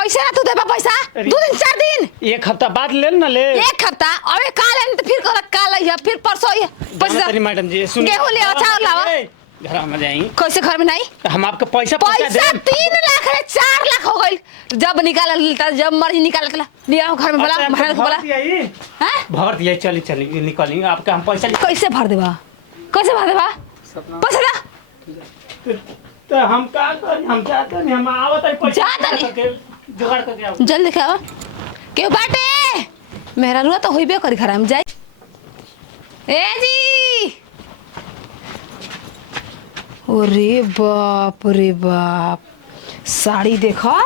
कैसे ना तू देबा पैसा 2 दिन 4 दिन 1 हफ्ता बाद ले ना ले। 1 हफ्ता अबे काल है तो फिर काल है फिर परसों है पैसा। तेरी मैडम जी सुन गेहूं ले अच्छा लावा घर में जाई कैसे घर में नहीं हम आपको पैसा पैसा 3 लाख है 4 लाख हो गई जब निकाल जब मर्जी निकाल लिया घर में बोला भर बोला हैं भर दिया चली चली निकली आपका हम पैसा कैसे भर देबा पैसा दा तो हम का करी हम जाते नहीं हम आवत है पैसा जाता नहीं। जुगाड़ करके आओ जल्दी खाओ क्यों बाटे मेरा रुआ तो होइबे करी खराम जाए ए जी अरे बाप साड़ी देखो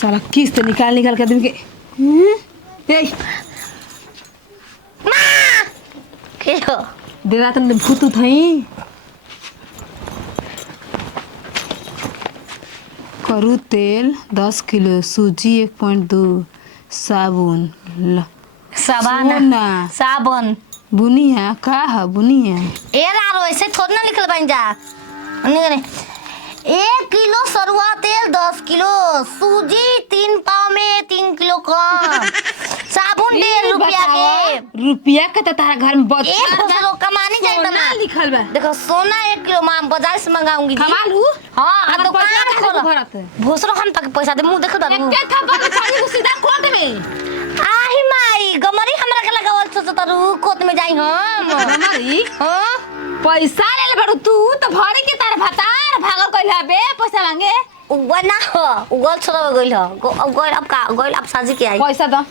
सारा किस्त निकाल के आदमी के ए के हो दे रात में भूतू थई करू तेल 10 किलो सूजी 1.2 साबुन साबन साबन बुनिया का है बुनिया ए यार ऐसे थोड़ी ना लिखल बन जा नहीं 1 किलो सरुआ तेल 10 किलो सूजी 3 पाव में 3 किलो का साबुन 1.5 रुपया के तारा घर में बच 1 कमाने जाए ना लिखल बा देखो सोना 1 किलो मां बाजार से मंगाऊंगी कमा लू हां दुकान खोलो भरत भोसरो हम तक पैसा दे मुंह देखो दारू के था बक साड़ी को सीधा कोट में आही माई गमरी हमरा के लगावल छ तारू कोट में जाई हम हमारी हां पैसा ले ले बड़ू तू तो भरी के तार भतार भागल कइला बे पैसा मांगे वना हो उगल छोड़ गइल हो गोल अब का गोल अब साजी के आई पैसा दो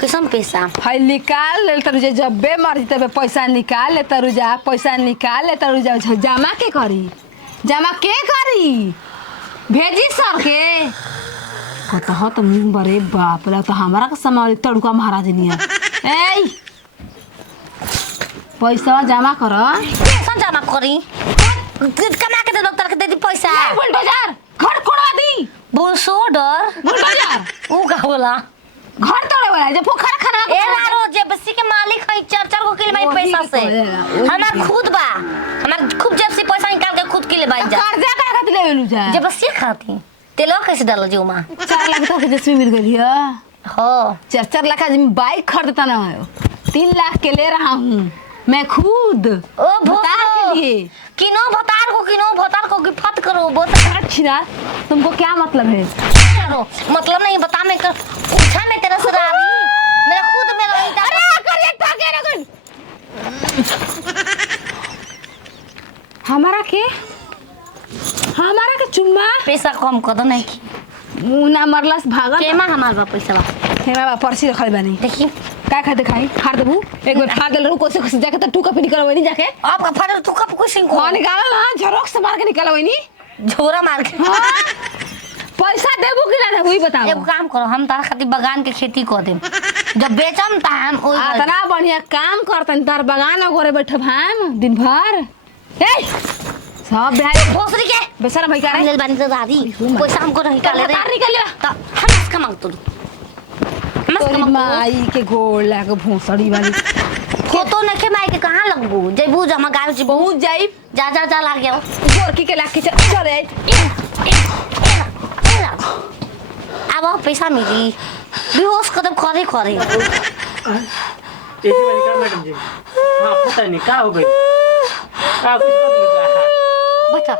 किसम पैसा हाय निकाल ले तरुजा जब बे मर्जी तबे पैसा निकाल ले तरुजा पैसा निकाल ले तरुजा जमा के करी भेजी सर के पता हो तुम बड़े बाप ला तो हमारा का समाल तड़का महाराज निया ए पैसा जमा कर पैसा जमा करी कमा के दे डॉक्टर के दे दी पैसा बुलडोजर घर कोड़वा दी बुलडोजर बुलडोजर ऊ का होला घर तोड़े वाला जे पोखरा खाना ए रारो जे बस्सी के मालिक है 4 को किले भाई पैसा से हमार खुद बा हमार खूब जब से पैसा निकाल के खुद किले भाई जा कर्जा का खातिर ले लेलु जा जे बस्सी खाती तेलो कैसे डालो जो मां 4 लाख तक जैसे मिल गई है हो 4 लाख का बाइक खरीदता ना है 3 लाख के ले रहा हूँ मैं खुद ओ बता के लिए किनो भतार को गिफ्ट करो छिना तुमको क्या मतलब है करो मतलब नहीं बता मैं पूछा मैं तेरा सरारी मेरा खुद मेरा अरे कर एक भागे रगन हमारा के चुम्मा पैसा कम कर दो नहीं मुना मरलस भागा केमा हमार बा पैसा बा हेमा पर्सी रखल बानी देखी का खाते खाई फाड़ देबू एक बार फाड़ देल कोसे कोसे जाके तो टूका पे निकलवनी जाके आपका फाड़ तू कब कुछ को हां निकाल ना झरोक से मार के निकलवनी झोरा मार के पैसा देबू कि ना देबू ई बताओ एक काम करो हम तार खातिर बगान के खेती कर देम जब बेचम त हम ओई इतना बढ़िया काम करतन तार बगान गोरे बैठब हम दिन भर ए सब भाई भोसरी के बेचारा भाई का रे ले बानी दादी पैसा हमको नहीं निकाल रे तार निकल त हम इसका मांग तो तोरी माई के गोल लाग भोसड़ी वाली फोटो नखे माई के कहां लगबू जेबू जमा गाल जी बहुत जाई जा लाग गया गोरकी के लाग के चल रे अब पैसा मिली बेहोश कदम करे एक बार का मैडम जी हां पता नहीं का हो गई का कुछ कर लिया बता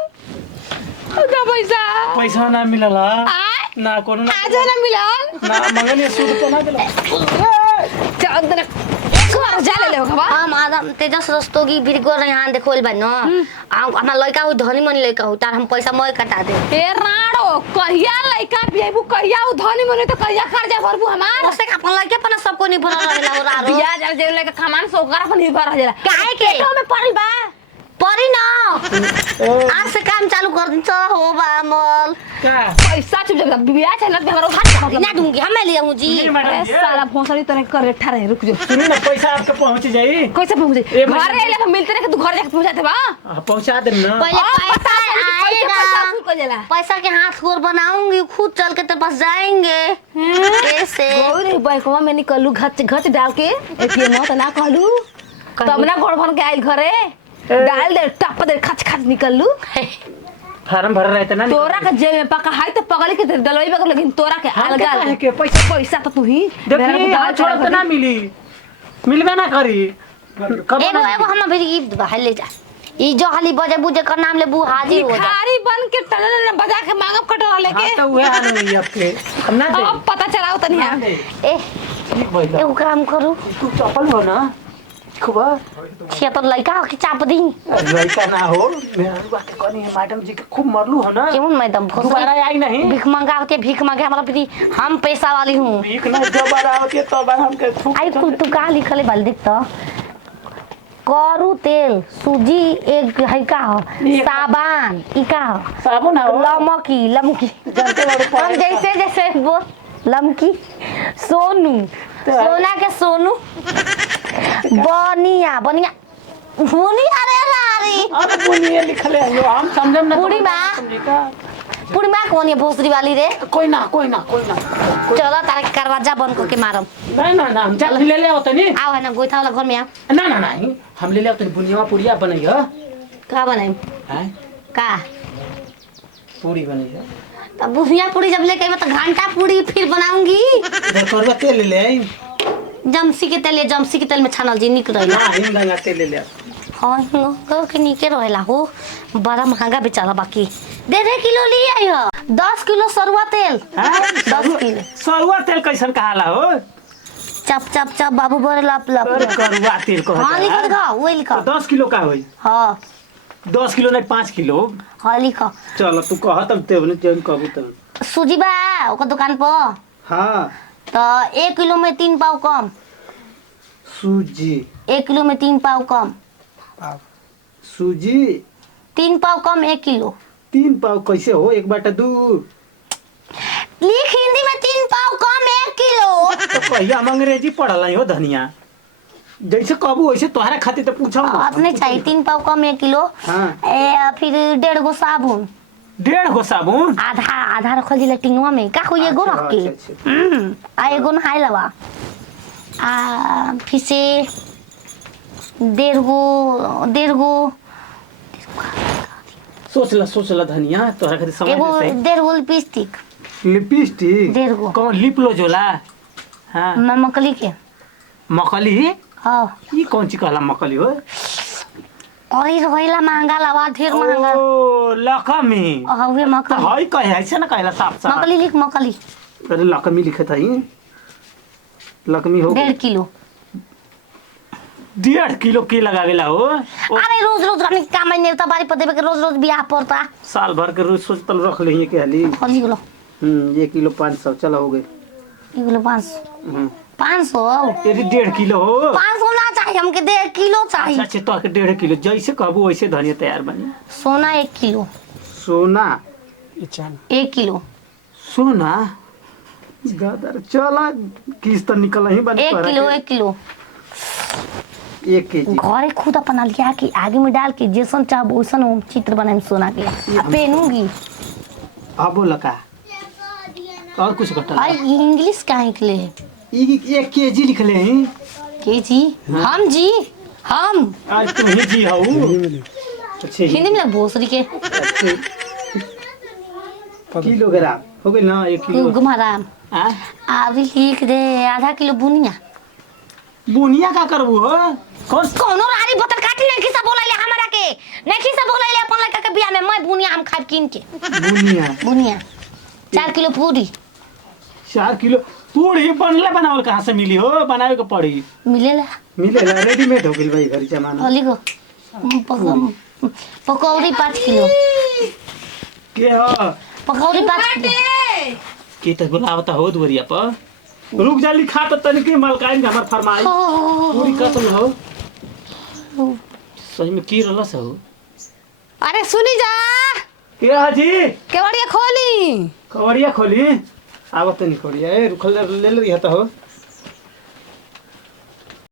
पैसा ना मिलला ना कोनो ना आज ना मिलन ना मंगनी सूद तो ना दिला चल दे घर जा ले हो खबा हम आदम तेजस रस्तोगी बिरगो यहाँ देखोल बनो हमरा लइका हो धनी मन लइका हो तार हम पैसा मोय कटा दे ए राड़ो कहिया लइका बेबू कहिया उ धनी मने तो कहिया कर्जा भरबू हमार ओसे का अपन लइके पना सब को नहीं भरल रहेला हो रारो बिया जल जे लइका कमान से ओकरा पर निर्भर रह जाला काहे के तो में पड़ल बा परी ना आज से काम चालू कर दिन हो बामल का पैसा चुप जा बिया चल ना हमरा हाथ ना दूंगी हम ले हूं जी मैडम जी साला भोसड़ी तने कर बैठा रहे रुक जा सुनी ना पैसा आपके पहुंच जाई कैसे पहुंचे घर आइले तो मिलते रहे तू घर जाके पहुंचा देबा पहुंचा देम ना पहले पैसा आएगा पैसा के हाथ गोर बनाऊंगी खुद चल के तेरे पास जाएंगे कैसे गौरी बैकवा में निकलू घच डाल के एटीएम त ना कहलू तब ना गोड़ भर के आइल घरे डाल दे टप दे खच खच निकलू फार्म भर रहे थे ना तोरा के जेल में पका है तो पकड़ के डलवाई बगर, लेकिन तोरा के हम अलगा क्या कहे के पैसा पैसा तो तू ही देखी हाथ छोड़ तो ना मिली, मिलबे ना करी कब एगो एगो हम भी ई बाहर ले जा। ई जो हाली बजे बुजे कर नाम ले बू हाजिर हो जा। भिखारी बन के टनल में बजा के मांगब कटोरा लेके। हाँ तो वह हाल हुई आपके, हम ना दे अब पता चलाओ तनी ना हम। दे। ए ठीक भइल एगो काम करू, तू चपल हो ना खुबा छिया तो लड़का हो कि चाप दी लड़का ना हो, मेरा बात कनी है मैडम जी के खूब मरलू हो ना, क्यों मैडम दोबारा आई नहीं भीख मंगा होती है, भीख मांगे हमारा फिर हम पैसा वाली हूँ। भीख ना दोबारा होती है तो बार हम के थूक आई कुल तू का लिखले बाल देख तो करू तेल सूजी एक है का हो, साबान ई का हो, साबुन हो लमकी लमकी जानते बारे हम जैसे जैसे वो लमकी सोनू सोना के सोनू बनिया बनिया बुनिया रे रारी अब बुनिया लिखले हो हम समझम ना बूढ़ी माँ। समझी का पूरी माँ कौन है भोसरी वाली रे। कोई ना कोई ना कोई ना चलो तारा के करवाजा बन को के मारम। ना हम जा ले ले आवत नहीं आओ है ना गोइठा वाला घर में आओ। ना नहीं हम ले ले आवत बुनिया पुड़िया बनई हो का बनाई हैं का पूरी बनई है तब बुनिया पूरी जब लेके आइबा तो घंटा पूरी फिर बनाऊंगी। इधर करवा तेल ले ले जमसी के तेल जमसी के तेल में छानल जी निक रहेला। ना हिम गंगा तेल ले ले हाँ हिंगो के निके रहेला हो, बड़ा महंगा बेचारा बाकी। 1.5 किलो ले आई हो, 10 किलो सरुआ तेल। हैं 10 किलो सरुआ तेल कैसन कहाला हो चप चप चप बाबू बड़े लप लप अरे करुआ तेल को हाँ लिखो दिखा वही लिखो। 10 किलो का होई हाँ 10 किलो नहीं 5 किलो हाँ लिखो। चलो तू कह तब तेवने तेल कहबू तब सूजी बा ओकर दुकान पर हाँ तो 1 किलो में 3 पाव कम। सूजी 1 किलो में 3 पाव कम। सूजी 3 पाव कम 1 किलो। 3 पाव कैसे हो 1/2 लिख हिंदी में 3 पाव कम 1 किलो। तो कहिया हम अंग्रेजी पढ़ल नहीं हो धनिया जैसे कहबू वैसे तोहरा खातिर तो पूछो अपने चाहिए 3 पाव कम 1 किलो। हाँ फिर 1.5 गो साबुन 1.5 गो साबुन आधा आधा रखल जी टिंगवा में का हो एगो रख के आ एगो नहाय लवा आ फिर से 1.5 गो सोच ला धनिया तोहरा खातिर समझ एगो से 1.5 गो लिपस्टिक लिपस्टिक 1.5 गो कौन लिप लो जोला हाँ मकली के। मकली हाँ ये कौन ची कहला मकली हो और ये रहेला महंगा लवा ढेर महंगा। ओ लखमी हवे मकली हाय कहे ऐसे ना कहला साफ साफ मकली लिख मकली अरे लखमी लिखे था ही लखमी हो 1.5 किलो। 1.5 किलो की लगावेला हो अरे रोज रोज हमने काम नहीं नेता बारी पर देवे के रोज रोज बियाह पड़ता। साल भर के रोज सोचतल रख ले के हाली 1 किलो 1 किलो 500 चला हो गए 1 किलो 500 500 यदि 1.5 किलो हो 500 ना चाहिए हमके 1.5 किलो चाहिए। अच्छा तो 1.5 किलो जैसे कहबू वैसे धनिया तैयार बनी सोना 1 किलो सोना 1 किलो सोना गदर चला किस तो निकल ही बनी 1 किलो 1 किलो 1 केजी घरे खुद अपना लिया कि आगे में डाल के जैसन चाह वैसन हम चित्र बनाए सोना के आ पहनूंगी। अब बोला का और कुछ घटा आई इंग्लिश काहे के लिए 1 केजी लिख ले हैं के जी हम जी हम आज तुम ही जी हो अच्छे हिंदी में भोसरी के किलोग्राम हो गई ना 1 किलो गुमाराम हाँ अभी लिख दे आधा किलो बुनिया। बुनिया का करबू हो कौन कोनो रारी बोतल काटी नहीं खिसा बोलाइले हमरा के नहीं खिसा बोलाइले अपन लड़का के बियाह में मैं बुनिया हम खाब किन के बुनिया 4 किलो पूरी 4 किलो पूरी बनले बनावल कहाँ से मिली हो बनावे को पड़ी मिलेला रेडीमेड हो गई भाई घर जमाना होली को पकौड़ी 5 किलो के हो पकौड़ी 5 किलो के तो बुलावता हो दुवरिया पर रुक जा लिखा तो तनिके मलकाइन के हमर फरमाई पूरी कसम हो सही में की रलस हो अरे सुनी जा के हाजी केवड़िया खोली कवड़िया खोली आवत नहीं खोड़िया ए रुखल ले ले तो हो